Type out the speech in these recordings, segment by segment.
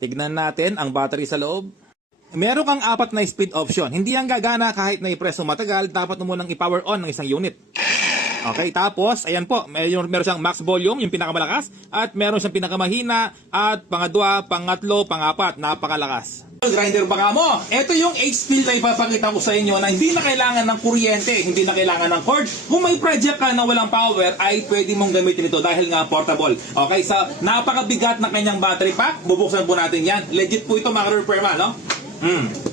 Tignan natin ang battery sa loob. Meron kang 4 na speed option. Hindi yan gagana kahit na i-press mo matagal. Dapat mo munang i-power on ng isang unit. Okay, tapos, ayan po, meron siyang max volume, yung pinakamalakas, at meron siyang pinakamahina, at pangadwa, pangatlo, pangapat, napakalakas. Grinder baka mo, ito yung H-Steel na ipapakita ko sa inyo na hindi na kailangan ng kuryente, hindi na kailangan ng cord. Kung may project ka na walang power, ay pwede mong gamitin ito dahil nga portable. Okay, sa napakabigat na kanyang battery pack, bubuksan po natin yan. Legit po ito mga ka-repairman, no?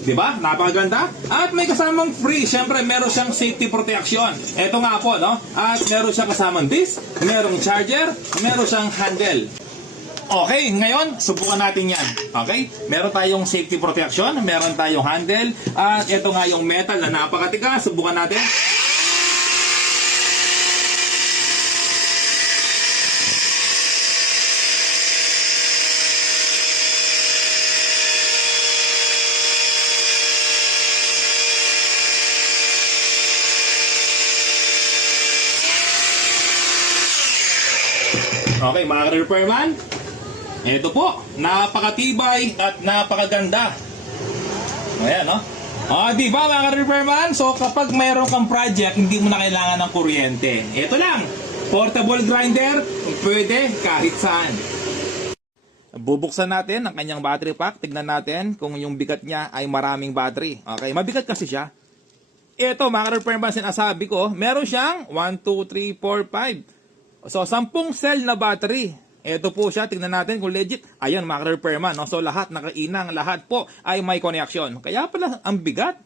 Di ba? Napakaganda. At may kasamang free. Siyempre, meron siyang safety protection. Ito nga po, no? At meron siyang kasamang disc, merong charger, meron siyang handle. Okay, ngayon, subukan natin yan. Okay? Meron tayong safety protection, meron tayong handle, at ito nga yung metal na napakatigas. Subukan natin. Okay, mga ka-repairman, ito po, napakatibay at napakaganda. Ayan, no? Di ba mga ka-repairman? So, kapag mayroon kang project, hindi mo na kailangan ng kuryente. Ito lang, portable grinder, pwede kahit saan. Bubuksan natin ang kanyang battery pack. Tignan natin kung yung bigat niya ay maraming battery. Okay, mabigat kasi siya. Ito, mga ka-repairman, sinasabi ko, meron siyang 1, 2, 3, 4, 5. So, 10 cell na battery. Ito po siya, tingnan natin kung legit. Ayun, mga ka-repairman, no? So, lahat nakainang, lahat po ay may connection. Kaya pala, ang bigat.